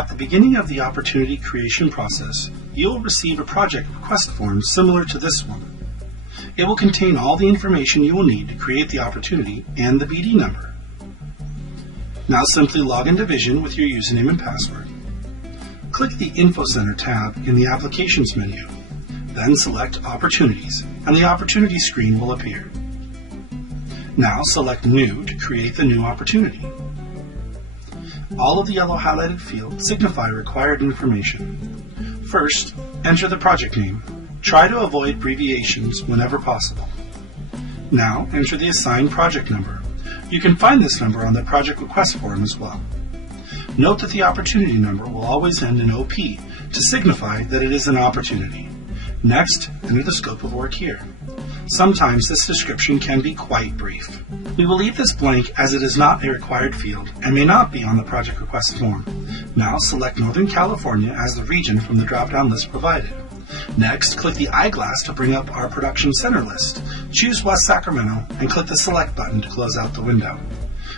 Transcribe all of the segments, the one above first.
At the beginning of the opportunity creation process, you will receive a project request form similar to this one. It will contain all the information you will need to create the opportunity and the BD number. Now simply log into Vision with your username and password. Click the Info Center tab in the Applications menu. Then select Opportunities, and the opportunity screen will appear. Now select New to create the new opportunity. All of the yellow highlighted fields signify required information. First, enter the project name. Try to avoid abbreviations whenever possible. Now, enter the assigned project number. You can find this number on the project request form as well. Note that the opportunity number will always end in OP to signify that it is an opportunity. Next, enter the scope of work here. Sometimes this description can be quite brief. We will leave this blank as it is not a required field and may not be on the project request form. Now select Northern California as the region from the drop-down list provided. Next, click the eyeglass to bring up our production center list. Choose West Sacramento and click the Select button to close out the window.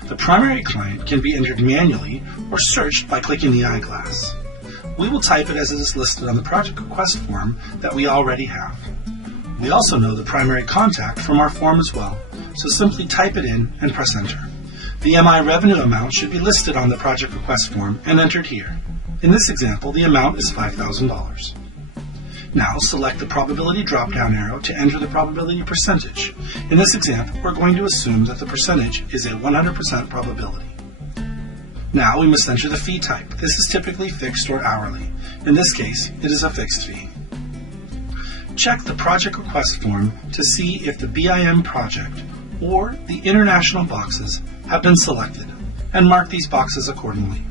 The primary client can be entered manually or searched by clicking the eyeglass. We will type it as it is listed on the project request form that we already have. We also know the primary contact from our form as well, so simply type it in and press Enter. The MI revenue amount should be listed on the project request form and entered here. In this example, the amount is $5,000. Now select the probability drop-down arrow to enter the probability percentage. In this example, we're going to assume that the percentage is a 100% probability. Now we must enter the fee type. This is typically fixed or hourly. In this case, it is a fixed fee. Check the project request form to see if the BIM project or the international boxes have been selected, and mark these boxes accordingly.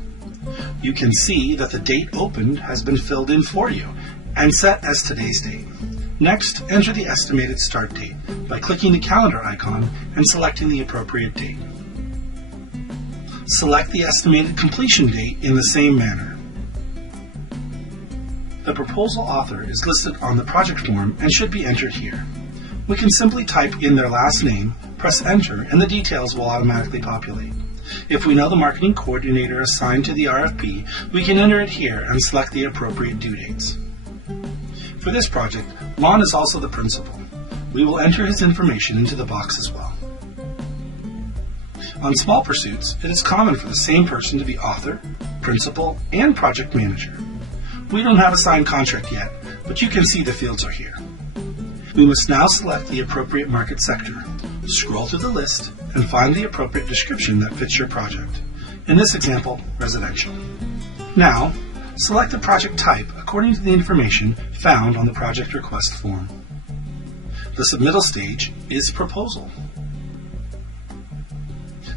You can see that the date opened has been filled in for you and set as today's date. Next, enter the estimated start date by clicking the calendar icon and selecting the appropriate date. Select the estimated completion date in the same manner. The proposal author is listed on the project form and should be entered here. We can simply type in their last name, press Enter, and the details will automatically populate. If we know the marketing coordinator assigned to the RFP, we can enter it here and select the appropriate due dates. For this project, Lon is also the principal. We will enter his information into the box as well. On small pursuits, it is common for the same person to be author, principal, and project manager. We don't have a signed contract yet, but you can see the fields are here. We must now select the appropriate market sector. Scroll through the list and find the appropriate description that fits your project. In this example, residential. Now, select the project type according to the information found on the project request form. The submittal stage is proposal.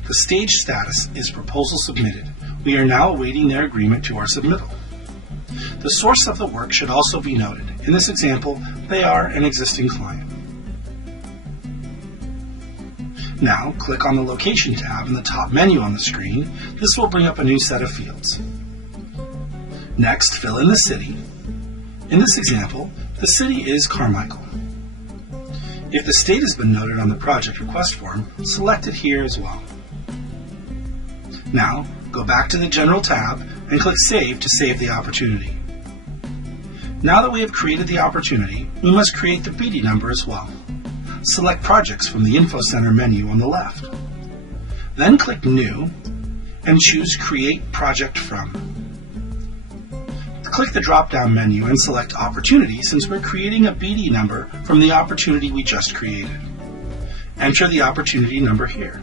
The stage status is proposal submitted. We are now awaiting their agreement to our submittal. The source of the work should also be noted. In this example, they are an existing client. Now, click on the Location tab in the top menu on the screen. This will bring up a new set of fields. Next, fill in the city. In this example, the city is Carmichael. If the state has been noted on the project request form, select it here as well. Now, go back to the General tab and click Save to save the opportunity. Now that we have created the opportunity, we must create the BD number as well. Select Projects from the Info Center menu on the left. Then click New and choose Create Project From. Click the drop-down menu and select Opportunity since we're creating a BD number from the opportunity we just created. Enter the opportunity number here.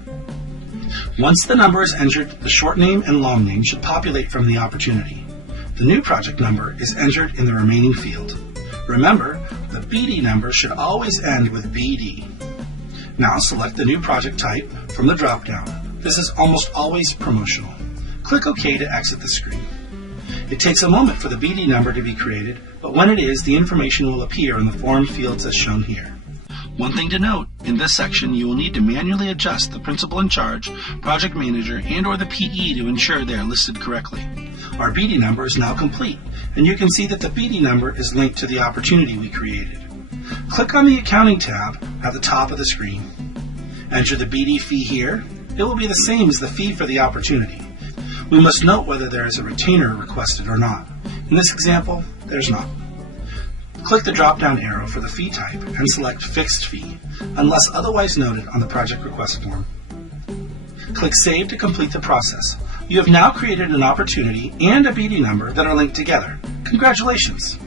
Once the number is entered, the short name and long name should populate from the opportunity. The new project number is entered in the remaining field. Remember, the BD number should always end with BD. Now select the new project type from the drop-down. This is almost always promotional. Click OK to exit the screen. It takes a moment for the BD number to be created, but when it is, the information will appear in the form fields as shown here. One thing to note, in this section you will need to manually adjust the principal in charge, project manager, and/or the PE to ensure they are listed correctly. Our BD number is now complete, and you can see that the BD number is linked to the opportunity we created. Click on the Accounting tab at the top of the screen. Enter the BD fee here. It will be the same as the fee for the opportunity. We must note whether there is a retainer requested or not. In this example, there's not. Click the drop-down arrow for the fee type and select Fixed Fee, unless otherwise noted on the project request form. Click Save to complete the process. You have now created an opportunity and a BD number that are linked together. Congratulations!